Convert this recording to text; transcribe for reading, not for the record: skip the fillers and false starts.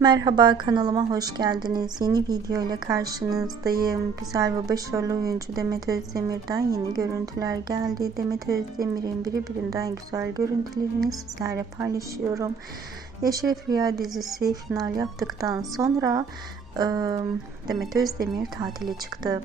Merhaba, kanalıma hoş geldiniz. Yeni video ile karşınızdayım. Güzel ve başarılı oyuncu Demet Özdemir'den yeni görüntüler geldi. Demet Özdemir'in birbirinden güzel görüntülerini sizlerle paylaşıyorum. Eşref Rüya dizisi final yaptıktan sonra Demet Özdemir tatile çıktı.